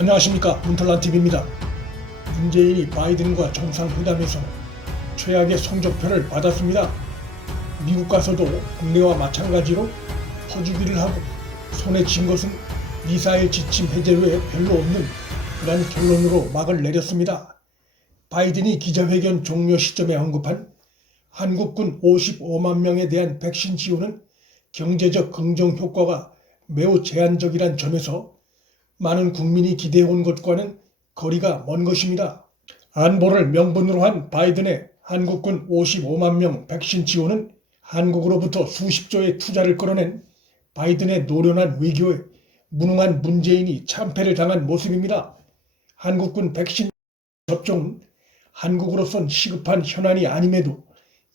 안녕하십니까, 문탈란TV입니다. 문재인이 바이든과 정상회담에서 최악의 성적표를 받았습니다. 미국 가서도 국내와 마찬가지로 퍼주기를 하고 손에 쥔 것은 미사일 지침 해제 외에 별로 없는 그런 결론으로 막을 내렸습니다. 바이든이 기자회견 종료 시점에 언급한 한국군 55만 명에 대한 백신 지원은 경제적 긍정 효과가 매우 제한적이란 점에서 많은 국민이 기대해온 것과는 거리가 먼 것입니다. 안보를 명분으로 한 바이든의 한국군 55만 명 백신 지원은 한국으로부터 수십조의 투자를 끌어낸 바이든의 노련한 외교에 무능한 문재인이 참패를 당한 모습입니다. 한국군 백신 접종은 한국으로선 시급한 현안이 아님에도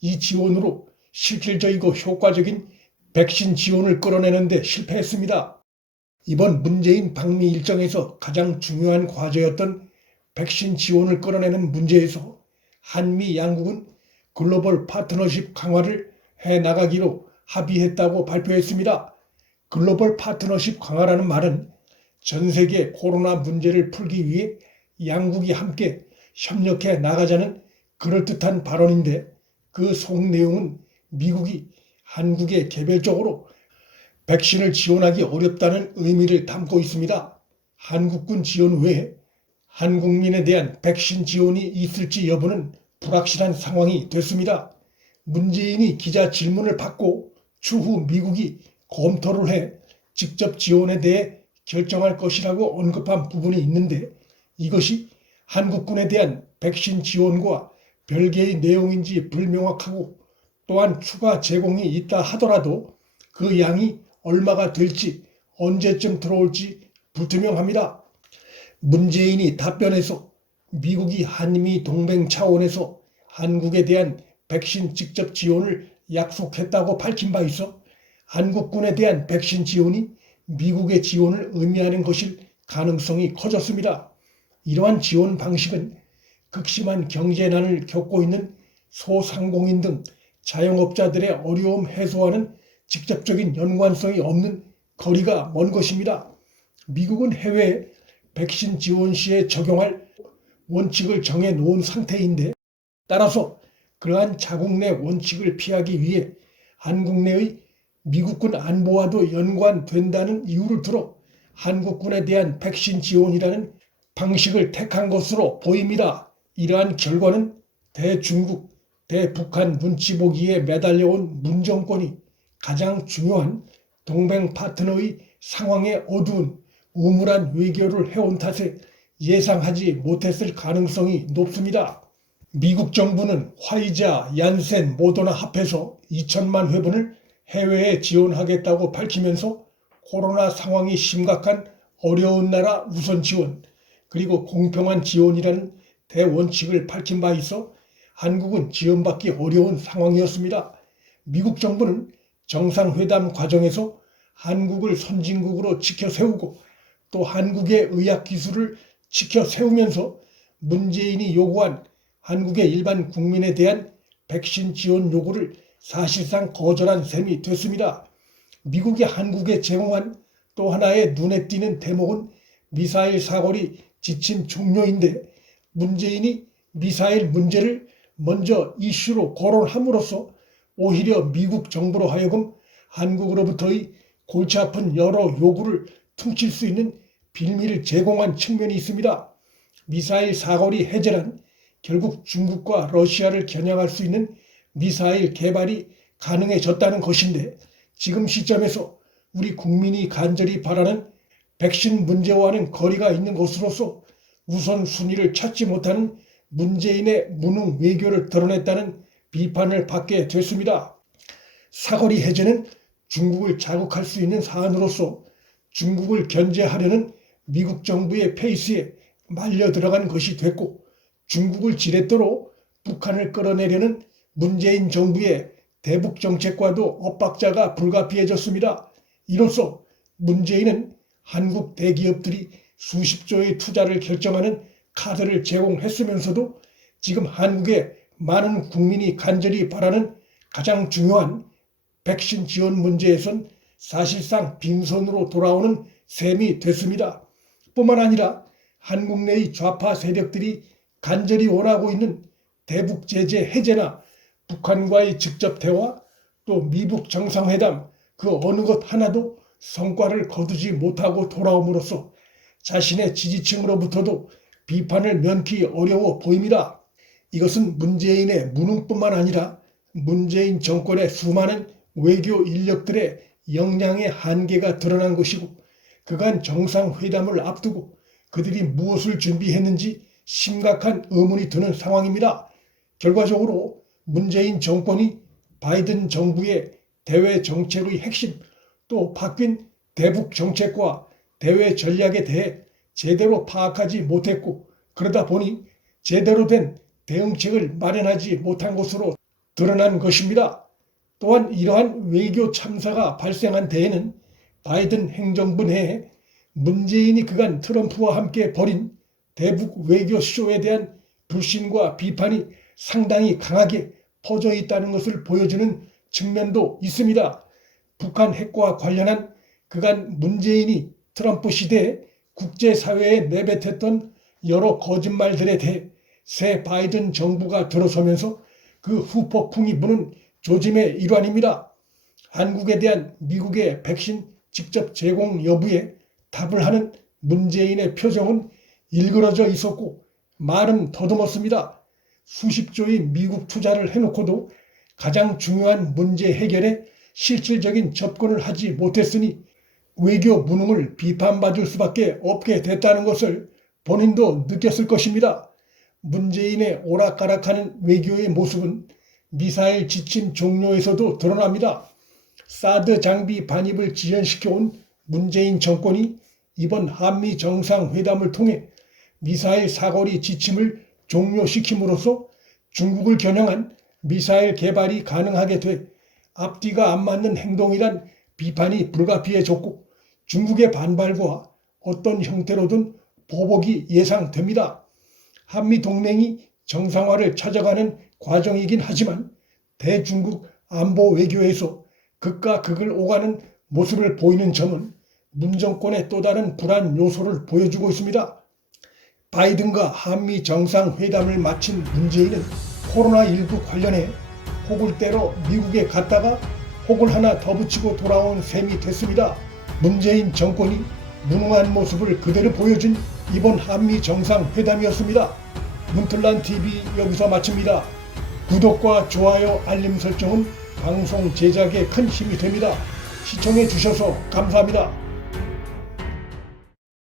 이 지원으로 실질적이고 효과적인 백신 지원을 끌어내는 데 실패했습니다. 이번 문재인 방미 일정에서 가장 중요한 과제였던 백신 지원을 끌어내는 문제에서 한미 양국은 글로벌 파트너십 강화를 해나가기로 합의했다고 발표했습니다. 글로벌 파트너십 강화라는 말은 전 세계 코로나 문제를 풀기 위해 양국이 함께 협력해 나가자는 그럴듯한 발언인데 그 속 내용은 미국이 한국에 개별적으로 백신을 지원하기 어렵다는 의미를 담고 있습니다. 한국군 지원 외에 한국민에 대한 백신 지원이 있을지 여부는 불확실한 상황이 됐습니다. 문재인이 기자 질문을 받고 추후 미국이 검토를 해 직접 지원에 대해 결정할 것이라고 언급한 부분이 있는데 이것이 한국군에 대한 백신 지원과 별개의 내용인지 불명확하고 또한 추가 제공이 있다 하더라도 그 양이 얼마가 될지 언제쯤 들어올지 불투명합니다. 문재인이 답변에서 미국이 한미 동맹 차원에서 한국에 대한 백신 직접 지원을 약속했다고 밝힌 바 있어 한국군에 대한 백신 지원이 미국의 지원을 의미하는 것일 가능성이 커졌습니다. 이러한 지원 방식은 극심한 경제난을 겪고 있는 소상공인 등 자영업자들의 어려움 해소와는 직접적인 연관성이 없는 거리가 먼 것입니다. 미국은 해외에 백신 지원 시에 적용할 원칙을 정해 놓은 상태인데 따라서 그러한 자국 내 원칙을 피하기 위해 한국 내의 미국군 안보와도 연관된다는 이유를 들어 한국군에 대한 백신 지원이라는 방식을 택한 것으로 보입니다. 이러한 결과는 대중국, 대북한 눈치 보기에 매달려온 문 정권이 가장 중요한 동맹 파트너의 상황에 어두운 우물한 외교를 해온 탓에 예상하지 못했을 가능성이 높습니다. 미국 정부는 화이자, 얀센, 모더나 합해서 2천만 회분을 해외에 지원하겠다고 밝히면서 코로나 상황이 심각한 어려운 나라 우선 지원 그리고 공평한 지원이라는 대원칙을 밝힌 바 있어 한국은 지원받기 어려운 상황이었습니다. 미국 정부는 정상회담 과정에서 한국을 선진국으로 지켜세우고 또 한국의 의학기술을 지켜세우면서 문재인이 요구한 한국의 일반 국민에 대한 백신 지원 요구를 사실상 거절한 셈이 됐습니다. 미국이 한국에 제공한 또 하나의 눈에 띄는 대목은 미사일 사거리 지침 종료인데 문재인이 미사일 문제를 먼저 이슈로 거론함으로써 오히려 미국 정부로 하여금 한국으로부터의 골치 아픈 여러 요구를 퉁칠 수 있는 빌미를 제공한 측면이 있습니다. 미사일 사거리 해제란 결국 중국과 러시아를 겨냥할 수 있는 미사일 개발이 가능해졌다는 것인데 지금 시점에서 우리 국민이 간절히 바라는 백신 문제와는 거리가 있는 것으로서 우선순위를 찾지 못하는 문재인의 무능 외교를 드러냈다는 비판을 받게 됐습니다. 사거리 해제는 중국을 자극할 수 있는 사안으로서 중국을 견제하려는 미국 정부의 페이스에 말려 들어간 것이 됐고 중국을 지렛대로 북한을 끌어내려는 문재인 정부의 대북 정책과도 엇박자가 불가피해졌습니다. 이로써 문재인은 한국 대기업들이 수십조의 투자를 결정하는 카드를 제공했으면서도 지금 한국의 많은 국민이 간절히 바라는 가장 중요한 백신 지원 문제에선 사실상 빈손으로 돌아오는 셈이 됐습니다. 뿐만 아니라 한국 내의 좌파 세력들이 간절히 원하고 있는 대북 제재 해제나 북한과의 직접 대화, 또 미북 정상회담 그 어느 것 하나도 성과를 거두지 못하고 돌아옴으로써 자신의 지지층으로부터도 비판을 면키 어려워 보입니다. 이것은 문재인의 무능뿐만 아니라 문재인 정권의 수많은 외교 인력들의 역량의 한계가 드러난 것이고, 그간 정상회담을 앞두고 그들이 무엇을 준비했는지 심각한 의문이 드는 상황입니다. 결과적으로 문재인 정권이 바이든 정부의 대외 정책의 핵심, 또 바뀐 대북 정책과 대외 전략에 대해 제대로 파악하지 못했고, 그러다 보니 제대로 된 대응책을 마련하지 못한 것으로 드러난 것입니다. 또한 이러한 외교 참사가 발생한 데에는 바이든 행정부 내에 문재인이 그간 트럼프와 함께 벌인 대북 외교 쇼에 대한 불신과 비판이 상당히 강하게 퍼져 있다는 것을 보여주는 측면도 있습니다. 북한 핵과 관련한 그간 문재인이 트럼프 시대에 국제사회에 내뱉었던 여러 거짓말들에 대해 새 바이든 정부가 들어서면서 그 후폭풍이 부는 조짐의 일환입니다. 한국에 대한 미국의 백신 직접 제공 여부에 답을 하는 문재인의 표정은 일그러져 있었고 말은 더듬었습니다. 수십조의 미국 투자를 해놓고도 가장 중요한 문제 해결에 실질적인 접근을 하지 못했으니 외교 무능을 비판받을 수밖에 없게 됐다는 것을 본인도 느꼈을 것입니다. 문재인의 오락가락하는 외교의 모습은 미사일 지침 종료에서도 드러납니다. 사드 장비 반입을 지연시켜온 문재인 정권이 이번 한미 정상회담을 통해 미사일 사거리 지침을 종료시킴으로써 중국을 겨냥한 미사일 개발이 가능하게 돼 앞뒤가 안 맞는 행동이란 비판이 불가피해졌고, 중국의 반발과 어떤 형태로든 보복이 예상됩니다. 한미 동맹이 정상화를 찾아가는 과정이긴 하지만 대중국 안보 외교에서 극과 극을 오가는 모습을 보이는 점은 문 정권의 또 다른 불안 요소를 보여주고 있습니다. 바이든과 한미 정상회담을 마친 문재인은 코로나19 관련해 혹을 때려 미국에 갔다가 혹을 하나 더 붙이고 돌아온 셈이 됐습니다. 문재인 정권이 무능한 모습을 그대로 보여준 이번 한미 정상회담이었습니다. 문틀란TV 여기서 마칩니다. 구독과 좋아요, 알림 설정은 방송 제작에 큰 힘이 됩니다. 시청해 주셔서 감사합니다.